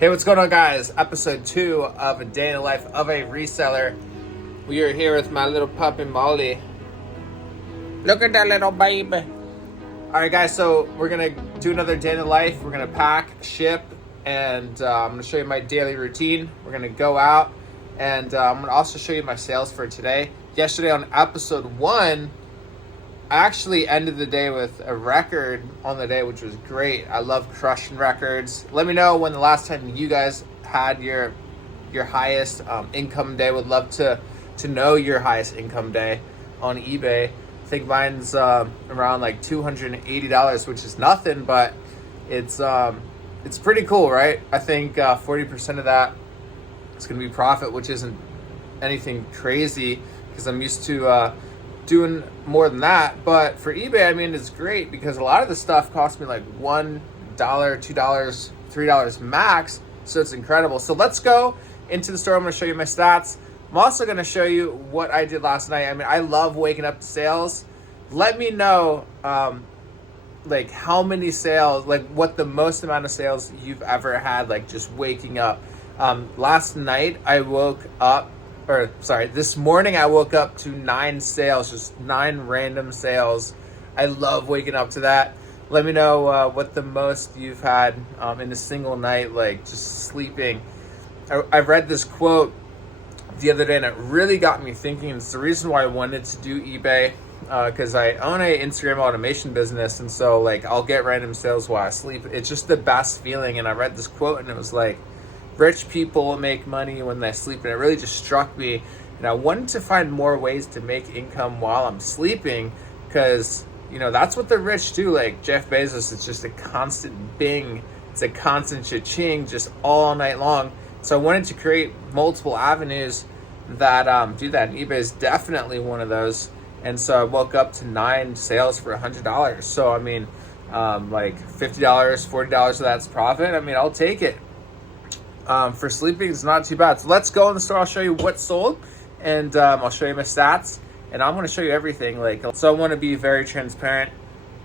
Hey, what's going on, guys? Episode 2 of A Day in the Life of a Reseller. We are here with my little puppy, Molly. Look at that little baby. All right, guys, so we're going to do another day in the life. We're going to pack, ship, and I'm going to show you my daily routine. We're going to go out, and I'm going to also show you my sales for today. Yesterday on episode 1, I actually ended the day with a record on the day, which was great. I love crushing records. Let me know when the last time you guys had your highest income day. Would love to know your highest income day on eBay. I think mine's around like $280, which is nothing, but it's pretty cool, right? I think 40% of that is going to be profit, which isn't anything crazy because I'm used to doing more than that. But for eBay, I mean, it's great because a lot of the stuff costs me like $1, $2, $3 max. So it's incredible. So let's go into the store. I'm going to show you my stats. I'm also going to show you what I did last night. I mean, I love waking up to sales. Let me know like how many sales, like what the most amount of sales you've ever had, like just waking up. Last night I woke up, this morning I woke up to 9 sales, just 9 random sales. I love waking up to that. Let me know what the most you've had in a single night, like just sleeping. I read this quote the other day and it really got me thinking. It's the reason why I wanted to do eBay, because I own a Instagram automation business, and so like I'll get random sales while I sleep. It's just the best feeling. And I read this quote and it was like, rich people make money when they sleep, and it really just struck me. And I wanted to find more ways to make income while I'm sleeping, because you know that's what the rich do. Like Jeff Bezos, it's just a constant bing, it's a constant cha-ching, just all night long. So I wanted to create multiple avenues that do that, and eBay is definitely one of those. And so I woke up to 9 sales for $100. So I mean, like $50, $40 of that's profit. I mean, I'll take it. For sleeping, it's not too bad. So let's go in the store. I'll show you what sold, and I'll show you my stats, and I'm going to show you everything. So I want to be very transparent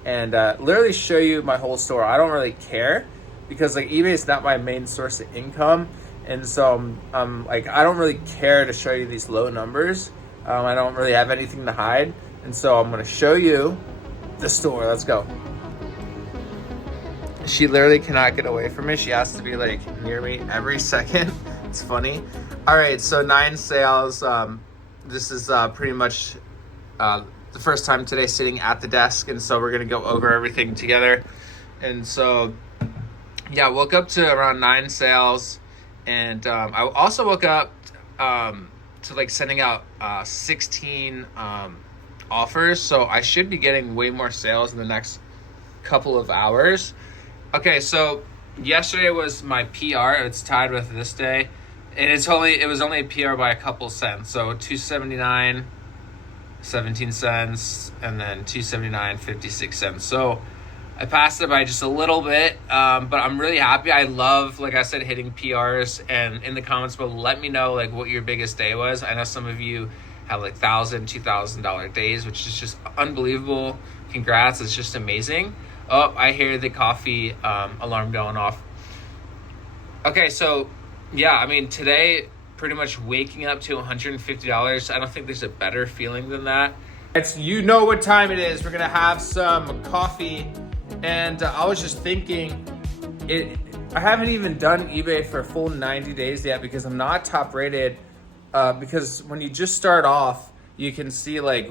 and literally show you my whole store. I don't really care because like eBay is not my main source of income, and so like I don't really care to show you these low numbers. I don't really have anything to hide, and so I'm going to show you the store. Let's go. She literally cannot get away from me. She has to be like near me every second. It's funny. All right, so 9 sales. This is pretty much the first time today sitting at the desk, and so we're gonna go over everything together. And so, yeah, woke up to around 9 sales, and I also woke up to like sending out 16 offers. So I should be getting way more sales in the next couple of hours. Okay, so yesterday was my PR. It's tied with this day, and it was only a PR by a couple cents. So $2.79, 17 cents, and then $2.79, 56 cents. So I passed it by just a little bit, but I'm really happy. I love, like I said, hitting PRs. And in the comments below, let me know like what your biggest day was. I know some of you have like $1,000, $2,000 days, which is just unbelievable. Congrats! It's just amazing. Oh, I hear the coffee alarm going off. Okay, so yeah, I mean, today, pretty much waking up to $150. I don't think there's a better feeling than that. You know what time it is. We're going to have some coffee. And I was just thinking, I haven't even done eBay for a full 90 days yet because I'm not top rated. Because when you just start off, you can see like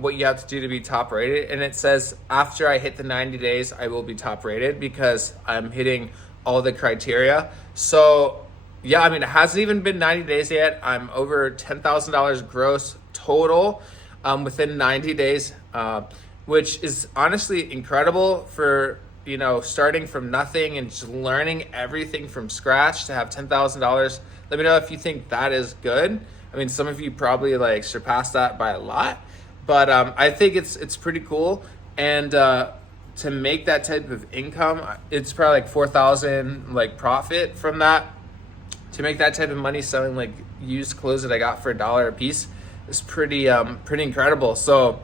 what you have to do to be top rated, and it says after I hit the 90 days I will be top rated because I'm hitting all the criteria. So yeah, I mean, it hasn't even been 90 days yet. I'm over $10,000 gross total within 90 days, which is honestly incredible for, you know, starting from nothing and just learning everything from scratch to have $10,000. Let me know if you think that is good. I mean, some of you probably like surpassed that by a lot, but I think it's pretty cool. And to make that type of income, it's probably like 4,000 like profit from that. To make that type of money selling like used clothes that I got for $1 a piece is pretty incredible. So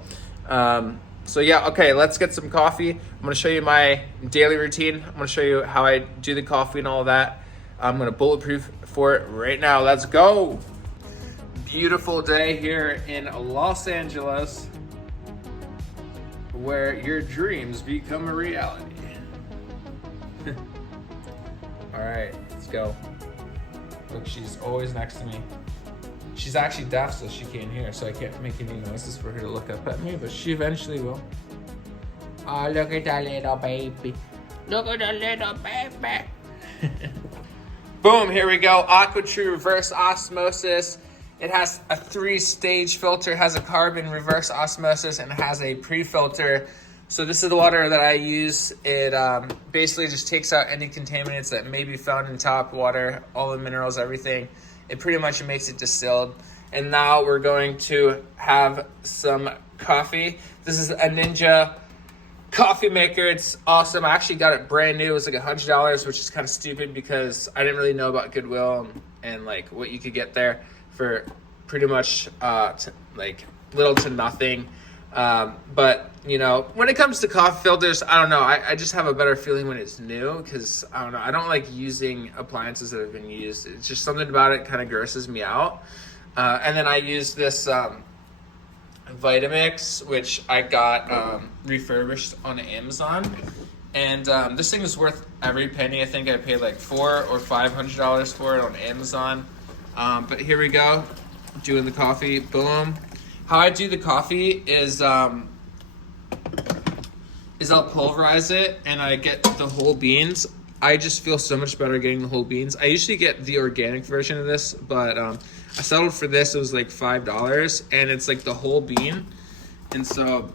yeah, okay, let's get some coffee. I'm gonna show you my daily routine. I'm gonna show you how I do the coffee and all of that. I'm gonna bulletproof for it right now. Let's go. Beautiful day here in Los Angeles, where your dreams become a reality. All right, let's go. Look, she's always next to me. She's actually deaf, so she can't hear, so I can't make any noises for her to look up at me, but she eventually will. Oh, look at that little baby. Look at that little baby. Boom, here we go. AquaTrue reverse osmosis. It has a 3-stage filter, has a carbon reverse osmosis, and it has a pre-filter. So this is the water that I use. It basically just takes out any contaminants that may be found in tap water, all the minerals, everything. It pretty much makes it distilled. And now we're going to have some coffee. This is a Ninja coffee maker. It's awesome. I actually got it brand new. It was like $100, which is kind of stupid because I didn't really know about Goodwill and like what you could get there for pretty much like little to nothing. But you know, when it comes to coffee filters, I don't know. I just have a better feeling when it's new because I don't know. I don't like using appliances that have been used. It's just something about it kind of grosses me out. And then I use this Vitamix, which I got refurbished on Amazon, and this thing is worth every penny. I think I paid like $400 or $500 for it on Amazon. But here we go, doing the coffee. Boom. How I do the coffee is I'll pulverize it and I get the whole beans. I just feel so much better getting the whole beans. I usually get the organic version of this, but I settled for this. It was like $5, and it's like the whole bean. And so,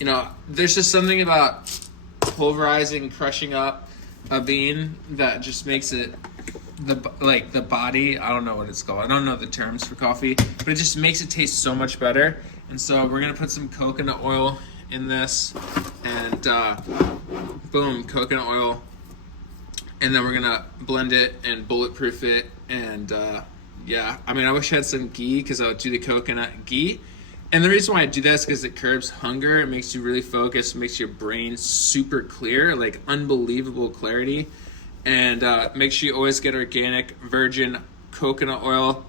you know, there's just something about pulverizing, crushing up a bean that just makes it the body. I don't know what it's called. I don't know the terms for coffee, but it just makes it taste so much better. And so we're gonna put some coconut oil in this, and boom, coconut oil, and then we're gonna blend it and bulletproof it. And yeah, I mean, I wish I had some ghee because I would do the coconut ghee. And the reason why I do that is because it curbs hunger. It makes you really focus, makes your brain super clear, like unbelievable clarity. And make sure you always get organic virgin coconut oil.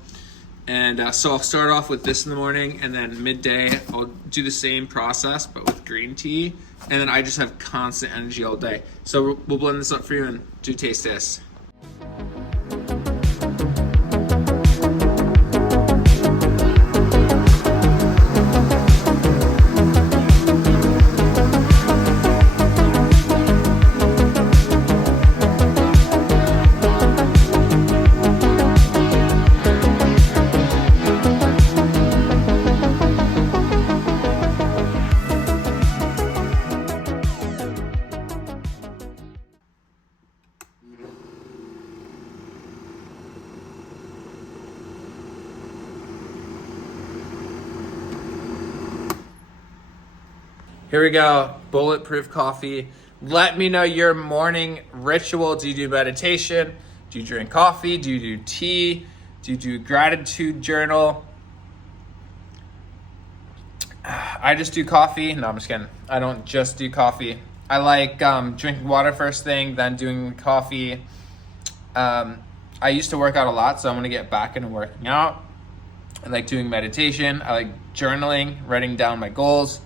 And so I'll start off with this in the morning, and then midday I'll do the same process but with green tea, and then I just have constant energy all day. So we'll blend this up for you and do taste this. Here we go, bulletproof coffee. Let me know your morning ritual. Do you do meditation? Do you drink coffee? Do you do tea? Do you do gratitude journal? I just do coffee. No, I'm just kidding. I don't just do coffee. I like drinking water first thing, then doing coffee. I used to work out a lot, so I'm gonna get back into working out. I like doing meditation. I like journaling, writing down my goals.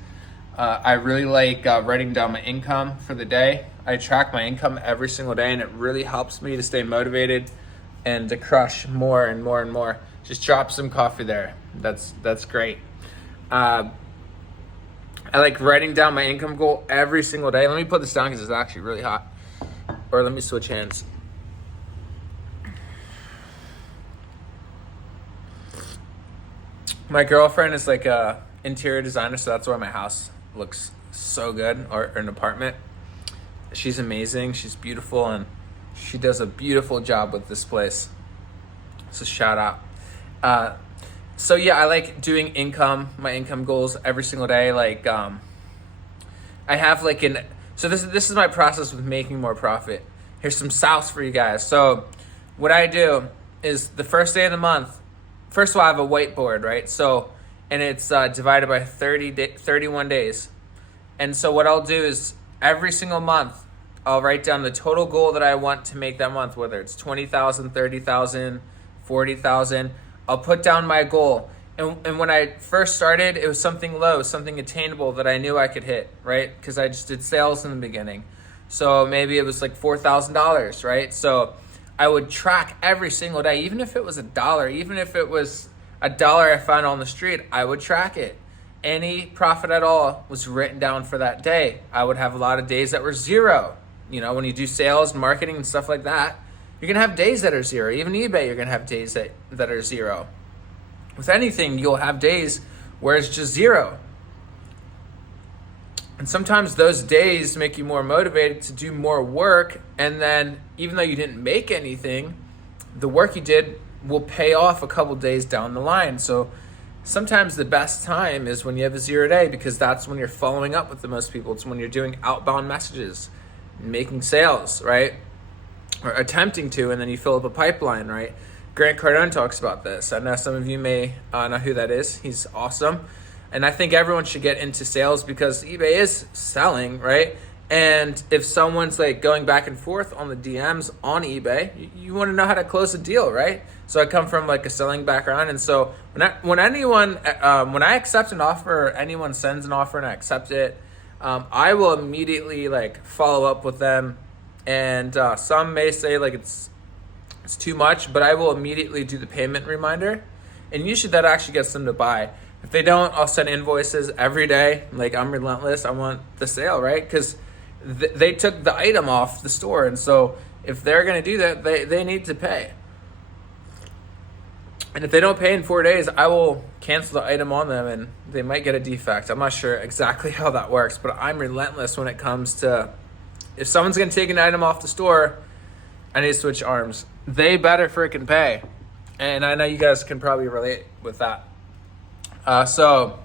I really like writing down my income for the day. I track my income every single day, and it really helps me to stay motivated and to crush more and more and more. Just drop some coffee there. That's great. I like writing down my income goal every single day. Let me put this down because it's actually really hot. Or let me switch hands. My girlfriend is like a interior designer, so that's why my house looks so good, or an apartment. She's amazing. She's beautiful, and she does a beautiful job with this place. So shout out. So yeah, I like doing my income goals every single day. Like I have like so this is my process with making more profit. Here's some sauce for you guys. So what I do is the first day of the month, first of all, I have a whiteboard, right? So, and it's divided by 31 days. And so what I'll do is every single month, I'll write down the total goal that I want to make that month, whether it's 20,000, 30,000, 40,000. I'll put down my goal. And when I first started, it was something low, something attainable that I knew I could hit, right? Because I just did sales in the beginning. So maybe it was like $4,000, right? So I would track every single day, even if it was $1, even if it was $1 I found on the street, I would track it. Any profit at all was written down for that day. I would have a lot of days that were zero. You know, when you do sales, marketing, and stuff like that, you're going to have days that are zero. Even eBay, you're going to have days that are zero. With anything, you'll have days where it's just zero. And sometimes those days make you more motivated to do more work. And then even though you didn't make anything, the work you did will pay off a couple days down the line. So sometimes the best time is when you have a 0 day, because that's when you're following up with the most people. It's when you're doing outbound messages, making sales, right? Or attempting to, and then you fill up a pipeline, right? Grant Cardone talks about this. I know some of you may know who that is. He's awesome. And I think everyone should get into sales because eBay is selling, right? And if someone's like going back and forth on the DMs on eBay, you want to know how to close a deal, right? So I come from like a selling background. And so when I accept an offer, or anyone sends an offer and I accept it, I will immediately like follow up with them. And some may say like it's too much, but I will immediately do the payment reminder. And usually that actually gets them to buy. If they don't, I'll send invoices every day. Like, I'm relentless. I want the sale, right? Because they took the item off the store. And so if they're going to do that, they need to pay. And if they don't pay in 4 days, I will cancel the item on them and they might get a defect. I'm not sure exactly how that works, but I'm relentless when it comes to, if someone's going to take an item off the store, I need to switch arms. They better freaking pay. And I know you guys can probably relate with that. So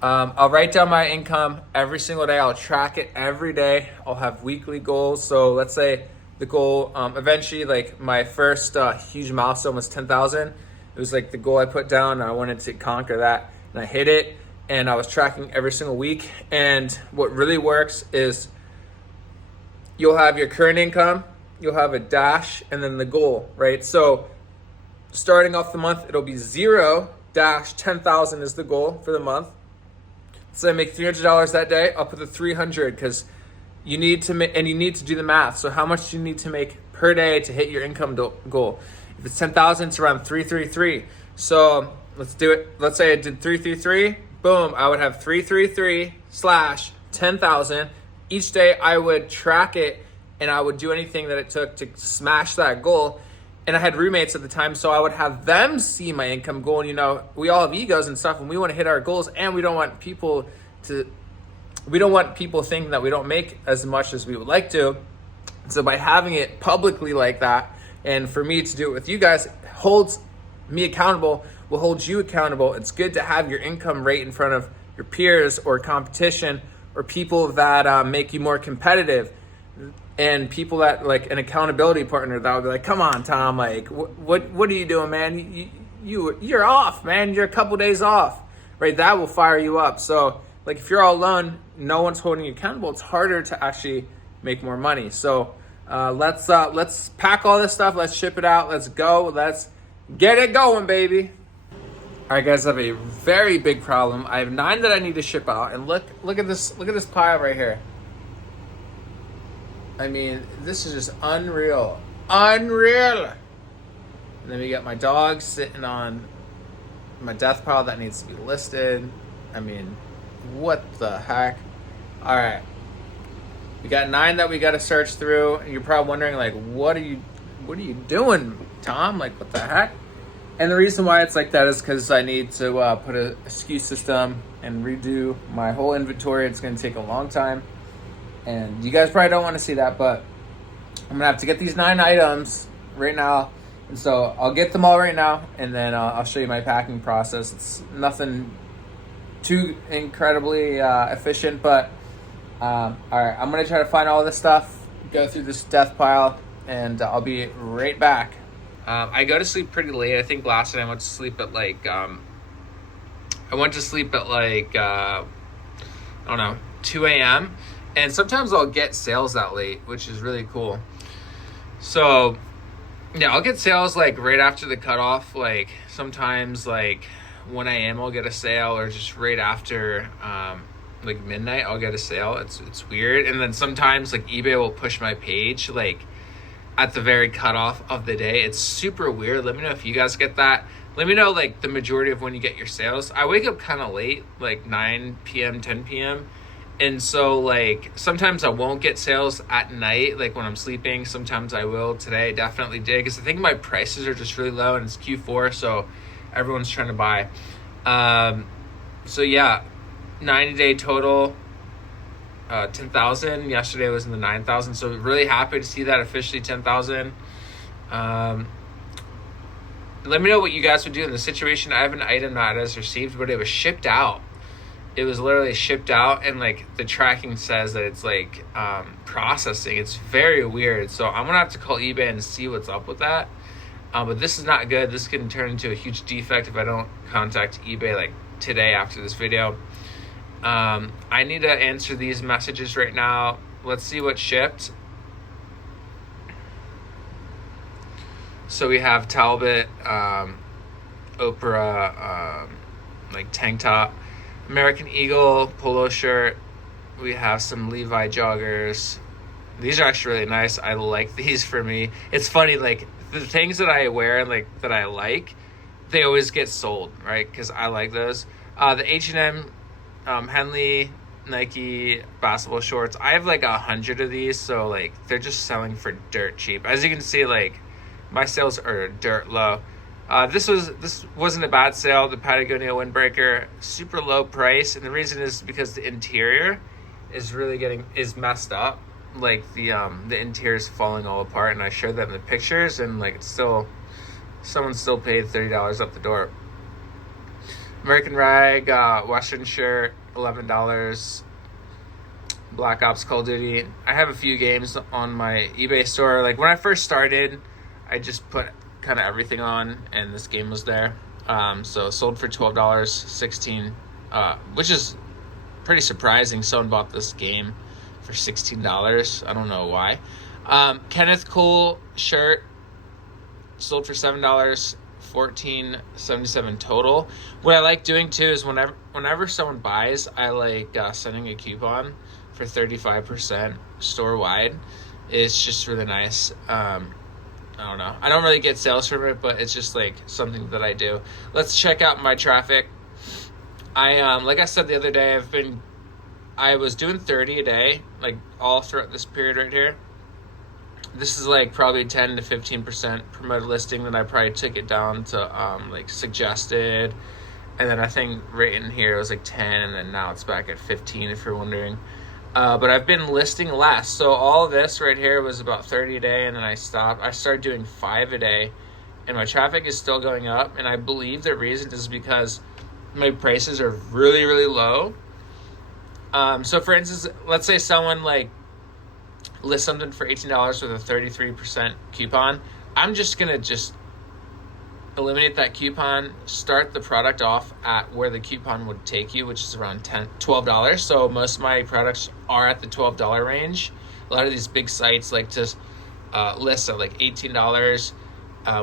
I'll write down my income every single day. I'll track it every day. I'll have weekly goals. So let's say the goal, eventually, like my first huge milestone was 10,000. It was like the goal I put down. I wanted to conquer that, and I hit it. And I was tracking every single week. And what really works is you'll have your current income, you'll have a dash, and then the goal, right? So starting off the month, it'll be 0 dash 10,000 is the goal for the month. So I make $300 that day. I'll put the 300 because you need to make, and you need to do the math. So how much do you need to make per day to hit your income goal? If it's 10,000, it's around 333. So let's do it. Let's say I did 333. Boom. I would have 333 slash 10,000. Each day I would track it and I would do anything that it took to smash that goal. And I had roommates at the time, so I would have them see my income goal. And, you know, we all have egos and stuff, and we want to hit our goals, and we don't want people thinking that we don't make as much as we would like to. So by having it publicly like that, and for me to do it with you guys, holds me accountable, will hold you accountable. It's good to have your income rate in front of your peers or competition or people that make you more competitive. And people that, like, an accountability partner that would be like, come on, Tom, like, what are you doing, man? You're off, man. You're a couple days off, right? That will fire you up. So, like, if you're all alone, no one's holding you accountable. It's harder to actually make more money. So let's pack all this stuff. Let's ship it out. Let's go. Let's get it going, baby. All right, guys, I have a very big problem. I have 9 that I need to ship out, and look at this pile right here. I mean, this is just unreal. Unreal. And then we got my dog sitting on my death pile that needs to be listed. I mean, what the heck? All right. We got 9 that we got to search through. And you're probably wondering, like, what are you doing, Tom? Like, what the heck? And the reason why it's like that is because I need to put a SKU system and redo my whole inventory. It's going to take a long time. And you guys probably don't want to see that, but I'm going to have to get these 9 items right now. And so I'll get them all right now, and then I'll show you my packing process. It's nothing too incredibly efficient, but all right, I'm going to try to find all this stuff, go through this death pile, and I'll be right back. I go to sleep pretty late. I think last night I went to sleep at like, I don't know, 2 a.m., And sometimes I'll get sales that late, which is really cool. So yeah, I'll get sales like right after the cutoff. Like sometimes like 1 a.m. I'll get a sale, or just right after like midnight I'll get a sale. It's weird. And then sometimes like eBay will push my page like at the very cutoff of the day. It's super weird. Let me know if you guys get that. Let me know like the majority of when you get your sales. I wake up kind of late, like 9 p.m., 10 p.m. And so like sometimes I won't get sales at night, like when I'm sleeping. Sometimes I will. Today I definitely did, because I think my prices are just really low and it's Q4, so everyone's trying to buy. So yeah, 90-day total, 10,000. Yesterday was in the 9,000, so really happy to see that officially 10,000. Let me know what you guys would do in the situation. I have an item not as received, but it was shipped out. It was literally shipped out, and like the tracking says that it's like processing. It's very weird. So I'm gonna have to call eBay and see what's up with that. But this is not good. This can turn into a huge defect if I don't contact eBay like today after this video. I need to answer these messages right now. Let's see what shipped. So we have Talbot, Oprah, like tank top, American Eagle polo shirt. We have some Levi joggers. These are actually really nice. I like these for me. It's funny, like the things that I wear and like that I like, they always get sold, right? Because I like those. The H&M, Henley, Nike basketball shorts. I have like 100 of these, so like they're just selling for dirt cheap. As you can see, like my sales are dirt low. This wasn't a bad sale. The Patagonia windbreaker, super low price, and the reason is because the interior is is messed up. Like the interior is falling all apart, and I showed them the pictures, and like someone still paid $30 up the door. American Rag, Western shirt, $11. Black Ops Call of Duty. I have a few games on my eBay store. Like when I first started, I just put kind of everything on, and this game was there. So sold for $12, 16, which is pretty surprising. Someone bought this game for $16. I don't know why. Kenneth Cole shirt sold for $7, $14.77 total. What I like doing too is whenever someone buys, I like sending a coupon for 35% store wide. It's just really nice. I don't know. I don't really get sales from it, but it's just like something that I do. Let's check out my traffic. Like I said the other day, I was doing 30 a day, like all throughout this period right here. This is like probably 10 to 15% promoted listing. Then I probably took it down to like suggested, and then I think right in here it was like 10, and then now it's back at 15 if you're wondering. But I've been listing less. So all of this right here was about 30 a day, and then I stopped. I started doing 5 a day, and my traffic is still going up. And I believe the reason is because my prices are really, really low. So for instance, let's say someone like lists something for $18 with a 33% coupon. I'm just going to eliminate that coupon, start the product off at where the coupon would take you, which is around $12. So most of my products are at the $12 range. A lot of these big sites like to list at like $18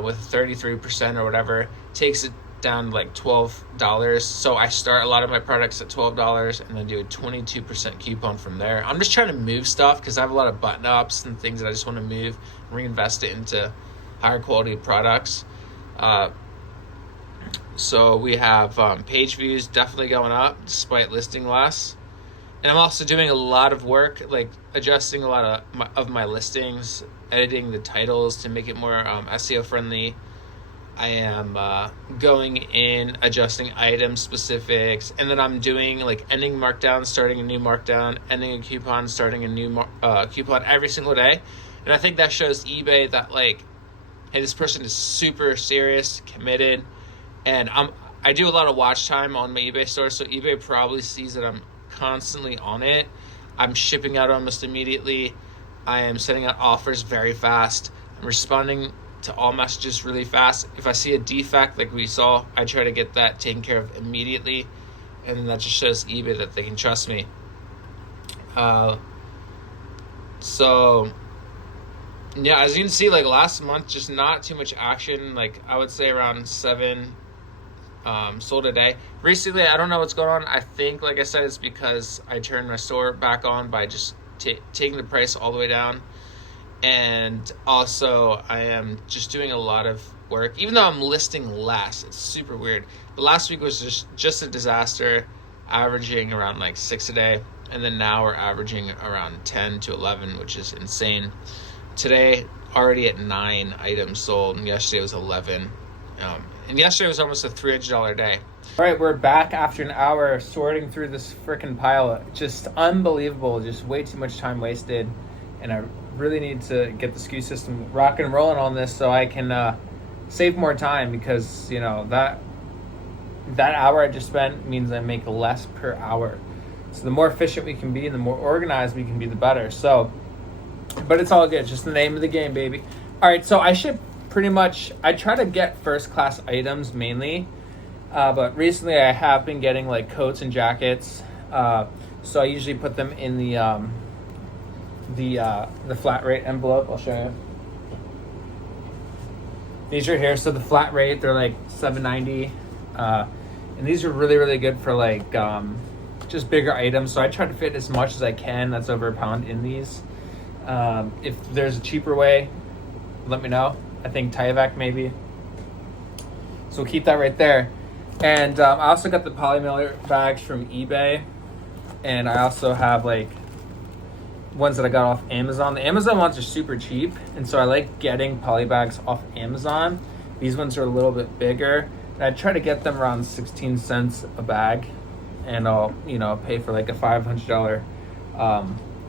with 33% or whatever, takes it down to like $12. So I start a lot of my products at $12 and then do a 22% coupon from there. I'm just trying to move stuff because I have a lot of button ups and things that I just want to move, reinvest it into higher quality products. So we have page views definitely going up despite listing less. And I'm also doing a lot of work, like adjusting a lot of my listings, editing the titles to make it more SEO friendly. I am going in, adjusting item specifics, and then I'm doing like ending markdown, starting a new markdown, ending a coupon, starting a new coupon every single day. And I think that shows eBay that like, hey, this person is super serious, committed, and I do a lot of watch time on my eBay store, so eBay probably sees that I'm constantly on it. I'm shipping out almost immediately. I am sending out offers very fast. I'm responding to all messages really fast. If I see a defect like we saw, I try to get that taken care of immediately, and that just shows eBay that they can trust me. So yeah, as you can see, like last month, just not too much action. Like I would say around 7 sold a day. Recently, I don't know what's going on. I think, like I said, it's because I turned my store back on by just taking the price all the way down. And also, I am just doing a lot of work, even though I'm listing less. It's super weird. But last week was just a disaster, averaging around like 6 a day. And then now we're averaging around 10 to 11, which is insane. Today, already at 9 items sold, and yesterday was 11. And yesterday was almost a $300 day. All right, we're back after an hour sorting through this freaking pile. Just unbelievable, just way too much time wasted. And I really need to get the SKU system rock and rolling on this so I can save more time, because, you know, that hour I just spent means I make less per hour. So the more efficient we can be and the more organized we can be, the better. So, but it's all good. It's just the name of the game, baby. All right, so I ship pretty much, I try to get first class items mainly, but recently I have been getting like coats and jackets. So I usually put them in the flat rate envelope. I'll show you. These are here. So the flat rate, they're like $7.90, and these are really, really good for like just bigger items. So I try to fit as much as I can that's over a pound in these. If there's a cheaper way, let me know. I think Tyvek maybe. So we'll keep that right there. And I also got the poly mailer bags from eBay, and I also have like ones that I got off Amazon. The Amazon ones are super cheap, and so I like getting poly bags off Amazon. These ones are a little bit bigger, and I try to get them around 16 cents a bag, and I'll pay for like a $500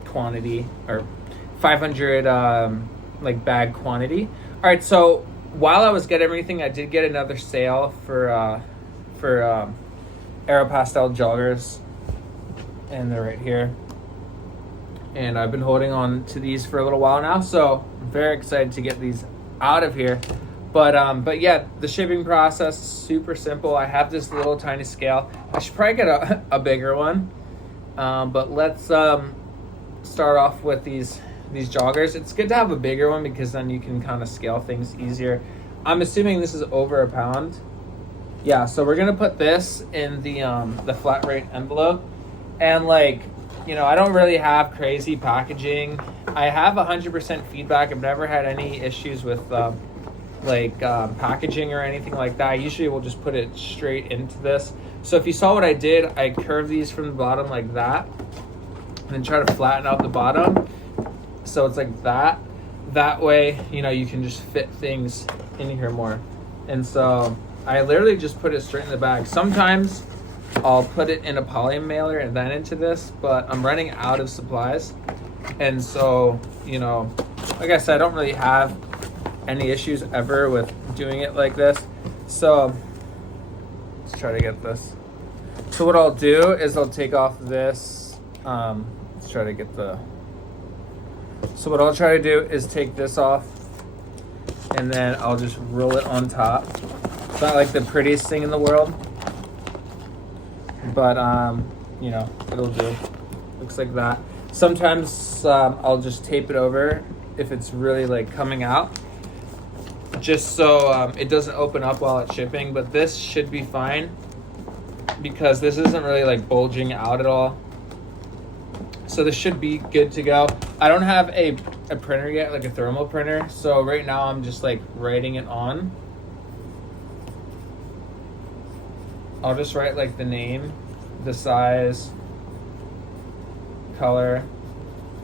quantity, or 500 like bag quantity. All right, so while I was getting everything, I did get another sale for Aeropastel joggers, and they're right here. And I've been holding on to these for a little while now, so I'm very excited to get these out of here. But yeah, the shipping process is super simple. I have this little tiny scale. I should probably get a bigger one, but let's start off with these joggers. It's good to have a bigger one because then you can kind of scale things easier. I'm assuming this is over a pound. Yeah, so we're gonna put this in the flat rate envelope, and like, I don't really have crazy packaging. I have 100% feedback. I've never had any issues with packaging or anything like that. I usually will just put it straight into this. So if you saw what I did, I curved these from the bottom like that, and then try to flatten out the bottom. So it's like that. That way, you can just fit things in here more. And so I literally just put it straight in the bag. Sometimes I'll put it in a poly mailer and then into this, but I'm running out of supplies. And so, like I said, I don't really have any issues ever with doing it like this. So let's try to get this. So what I'll do is I'll take off this. Let's try to get so what I'll try to do is take this off, and then I'll just roll it on top. It's not like the prettiest thing in the world, but it'll do. Looks like that. Sometimes I'll just tape it over if it's really like coming out, just so it doesn't open up while it's shipping. But this should be fine because this isn't really like bulging out at all. So this should be good to go. I don't have a printer yet, like a thermal printer. So right now I'm just like writing it on. I'll just write like the name, the size, color,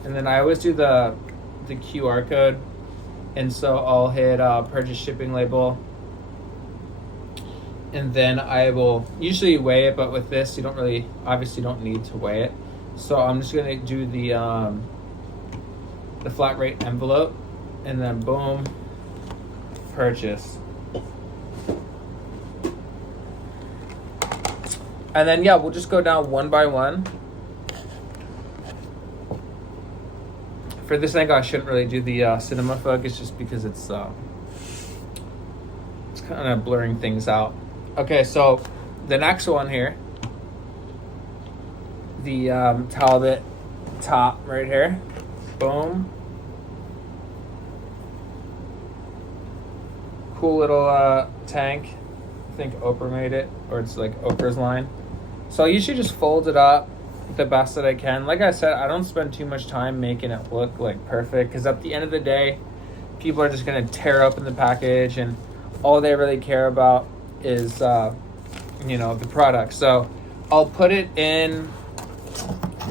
and then I always do the QR code. And so I'll hit purchase shipping label, and then I will usually weigh it, but with this you obviously don't need to weigh it. So I'm just gonna do the flat rate envelope, and then boom, purchase. And then yeah, we'll just go down one by one. For this angle, I shouldn't really do the cinema focus just because it's kind of blurring things out. Okay, so the next one here, the Talbot top right here. Boom. Cool little tank. I think Oprah made it, or it's like Oprah's line. So I usually just fold it up the best that I can. Like I said, I don't spend too much time making it look like perfect, because at the end of the day, people are just going to tear open the package and all they really care about is the product. So I'll put it in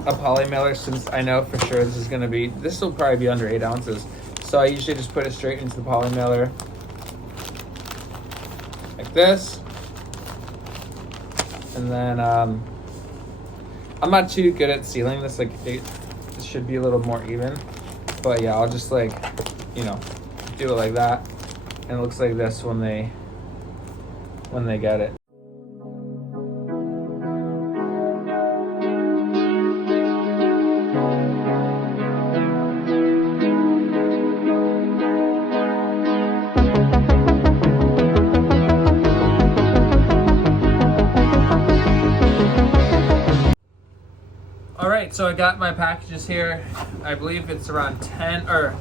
a poly mailer, since I know for sure this will probably be under 8 ounces. So I usually just put it straight into the poly mailer like this. And then I'm not too good at sealing this. Like it should be a little more even, but yeah, I'll just do it like that, and it looks like this when they get it. So I got my packages here. I believe it's around 10, or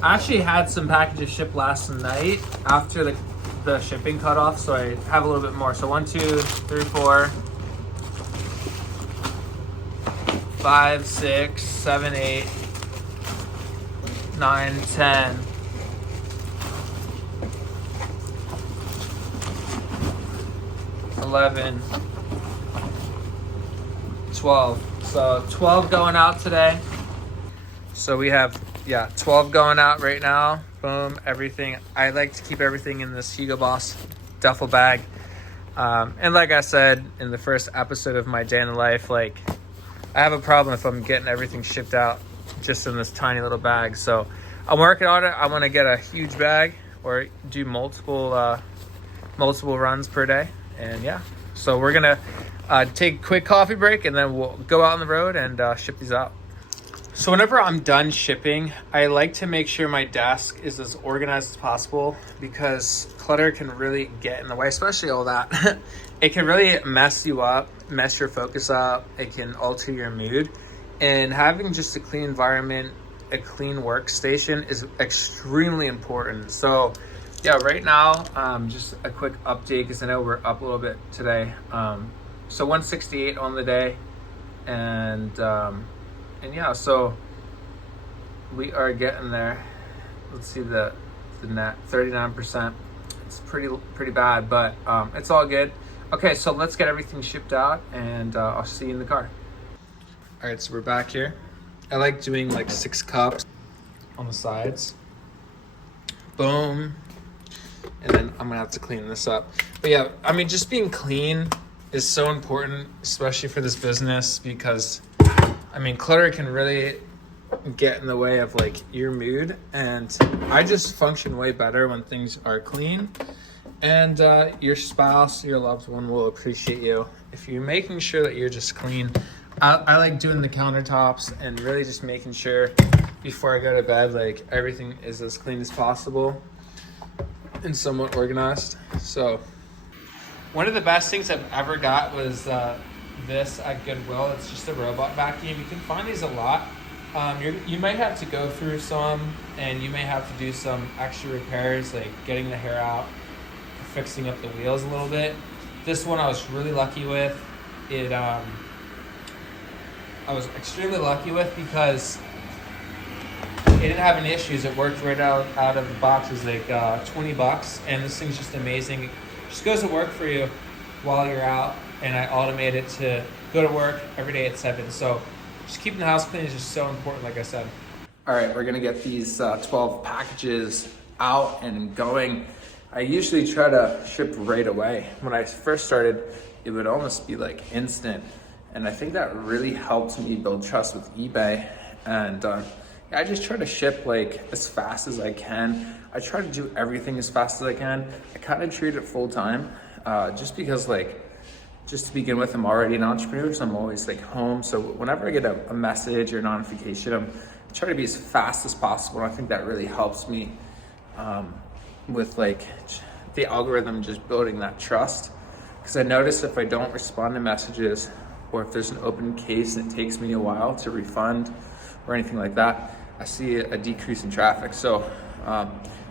I actually had some packages shipped last night after the shipping cutoff, so I have a little bit more. So 1, 2, 3, 4, 5, 6, 7, 8, 9, 10. 11, 12. So 12 going out today. So we have 12 going out right now. Boom, everything. I like to keep everything in this Hugo Boss duffel bag. And like I said in the first episode of my day in the life, like I have a problem if I'm getting everything shipped out just in this tiny little bag. So I'm working on it. I want to get a huge bag or do multiple runs per day. And yeah, so we're gonna take a quick coffee break, and then we'll go out on the road and ship these out. So whenever I'm done shipping, I like to make sure my desk is as organized as possible, because clutter can really get in the way, especially all that. It can really mess you up, mess your focus up. It can alter your mood. And having just a clean environment, a clean workstation is extremely important. So yeah, right now, just a quick update, because I know we're up a little bit today. So 168 on the day, and yeah, so we are getting there. Let's see the net, 39%. It's pretty bad, but it's all good. Okay, so let's get everything shipped out, and I'll see you in the car. All right, so we're back here. I like doing like 6 cups on the sides. Boom. And then I'm gonna have to clean this up. But yeah, I mean, just being clean is so important, especially for this business, because I mean, clutter can really get in the way of like your mood, and I just function way better when things are clean, and your spouse, your loved one will appreciate you if you're making sure that you're just clean. I like doing the countertops and really just making sure before I go to bed, like everything is as clean as possible and somewhat organized. So one of the best things I've ever got was this at Goodwill. It's just a robot vacuum. You can find these a lot. You might have to go through some, and you may have to do some extra repairs, like getting the hair out, fixing up the wheels a little bit. This one I was really lucky with. I was extremely lucky with, because it didn't have any issues. It worked right out of the box. It was like $20, and this thing's just amazing. It just goes to work for you while you're out, and I automate it to go to work every day at 7. So just keeping the house clean is just so important, like I said. All right, we're gonna get these 12 packages out and going. I usually try to ship right away. When I first started, it would almost be like instant, and I think that really helped me build trust with eBay. And I just try to ship like as fast as I can. I try to do everything as fast as I can. I kind of treat it full time, just because just to begin with, I'm already an entrepreneur, so I'm always like home. So whenever I get a message or notification, I'm trying to be as fast as possible. And I think that really helps me with like the algorithm, just building that trust. Because I notice if I don't respond to messages, or if there's an open case and it takes me a while to refund or anything like that, I see a decrease in traffic. So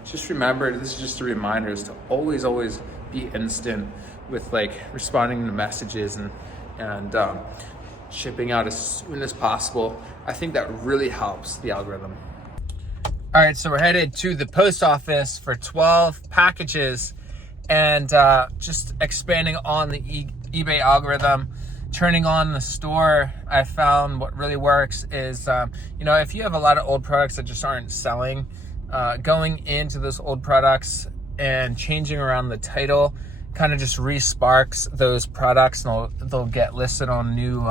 just remember, this is just a reminder, is to always be instant with like responding to messages and shipping out as soon as possible. I think that really helps the algorithm. All right, so we're headed to the post office for 12 packages and just expanding on the eBay algorithm, turning on the store. I found what really works is, if you have a lot of old products that just aren't selling, going into those old products and changing around the title kind of just re-sparks those products, and they'll get listed on new,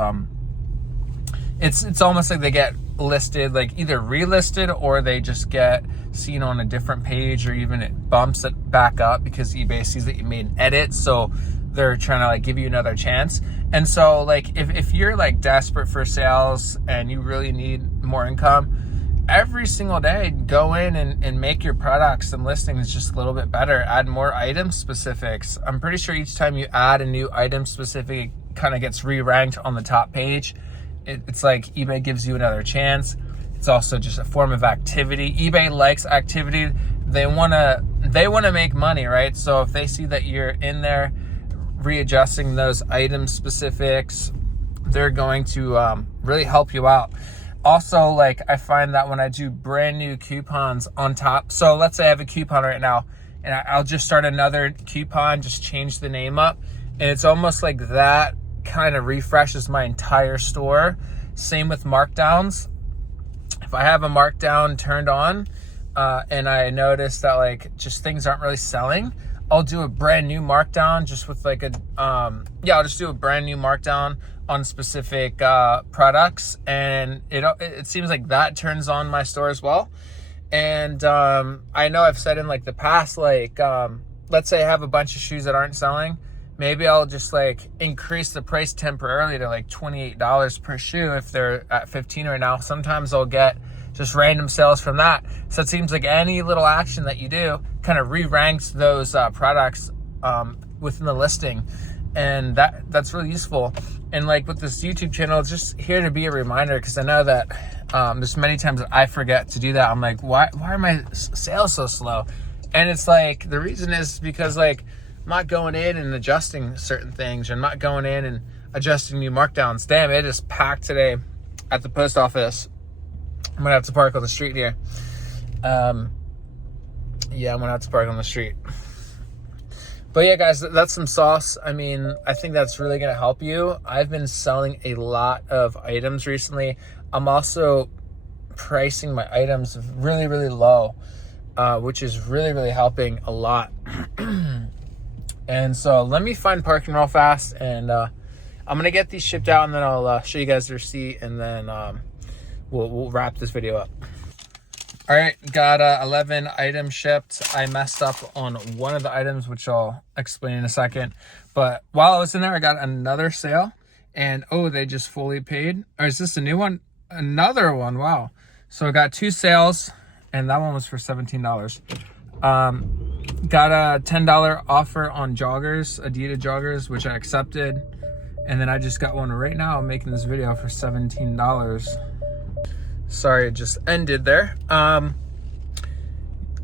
it's almost like they get listed, like either relisted or they just get seen on a different page, or even it bumps it back up because eBay sees that you made an edit, so they're trying to like give you another chance. And so like if you're like desperate for sales and you really need more income, every single day go in and make your products and listings just a little bit better. Add more item specifics. I'm pretty sure each time you add a new item specific, it kind of gets re-ranked on the top page. It's like eBay gives you another chance. It's also just a form of activity. eBay likes activity. They want to make money, right? So if they see that you're in there readjusting those item specifics, they're going to really help you out. Also, like I find that when I do brand new coupons on top, so let's say I have a coupon right now and I'll just start another coupon, just change the name up, and it's almost like that kind of refreshes my entire store. Same with markdowns. If I have a markdown turned on and I notice that like just things aren't really selling, I'll do a brand new markdown just with like I'll just do a brand new markdown on specific products, and it seems like that turns on my store as well. And I know I've said in like the past, like let's say I have a bunch of shoes that aren't selling, maybe I'll just like increase the price temporarily to like $28 per shoe if they're at 15 right now. Sometimes I'll get just random sales from that. So it seems like any little action that you do kind of re-ranks those products within the listing, and that's really useful. And like with this YouTube channel, it's just here to be a reminder, because I know that there's many times that I forget to do that. I'm like, why are my sales so slow? And it's like the reason is because like I'm not going in and adjusting certain things, or I'm not going in and adjusting new markdowns. Damn, it is packed today at the post office. I'm gonna have to park on the street here. I'm gonna have to park on the street. But yeah, guys, that's some sauce. I mean, I think that's really gonna help you. I've been selling a lot of items recently. I'm also pricing my items really, really low, which is really, really helping a lot. And so let me find parking real fast, and I'm gonna get these shipped out, and then I'll show you guys the receipt, and then we'll wrap this video up. All right, got 11 items shipped. I messed up on one of the items, which I'll explain in a second. But while I was in there, I got another sale, and they just fully paid. Or is this a new one? Another one, wow. So I got 2 sales, and that one was for $17. Got a $10 offer on joggers, Adidas joggers, which I accepted. And then I just got one right now. I'm making this video for $17. Sorry, it just ended there.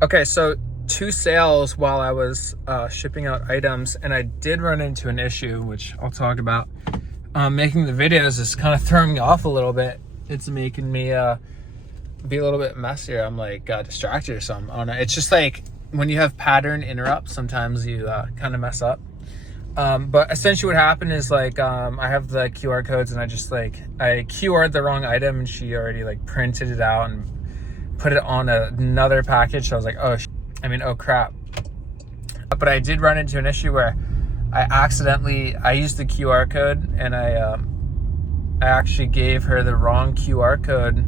Okay, so 2 sales while I was shipping out items, and I did run into an issue, which I'll talk about. Making the videos is kind of throwing me off a little bit. It's making me be a little bit messier. I'm like distracted or something. I don't know. It's just like when you have pattern interrupts, sometimes you kind of mess up. But essentially what happened is like I have the QR codes, and I QR'd the wrong item, and she already like printed it out and put it on another package. So I was like, oh crap. But I did run into an issue where I used the QR code, and I actually gave her the wrong QR code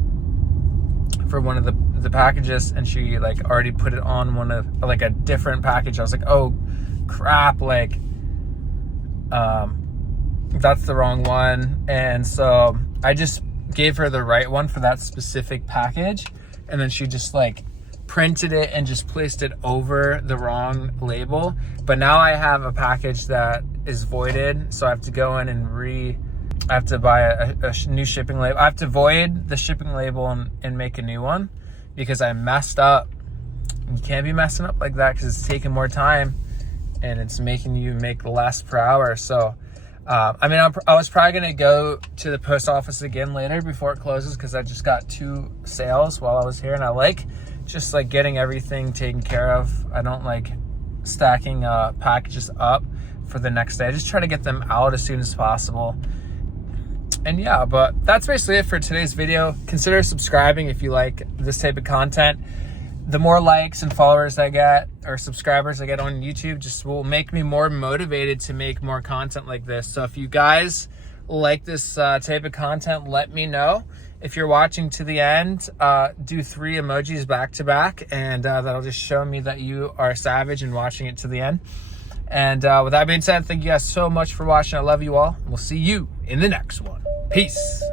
for one of the packages, and she like already put it on one of like a different package. I was like, oh crap, like that's the wrong one. And so I just gave her the right one for that specific package, and then she just like printed it and just placed it over the wrong label. But now I have a package that is voided, so I have to go in and I have to buy a new shipping label. I have to void the shipping label and make a new one. because I messed up. You can't be messing up like that because it's taking more time and it's making you make less per hour. So, I was probably going to go to the post office again later before it closes because I just got 2 sales while I was here, and I like just like getting everything taken care of. I don't like stacking packages up for the next day. I just try to get them out as soon as possible. And yeah, but that's basically it for today's video. Consider subscribing if you like this type of content. The more likes and followers I get, or subscribers I get on YouTube, just will make me more motivated to make more content like this. So if you guys like this type of content, let me know. If you're watching to the end, do 3 emojis back to back, and that'll just show me that you are savage and watching it to the end. And with that being said, thank you guys so much for watching. I love you all. We'll see you in the next one. Peace.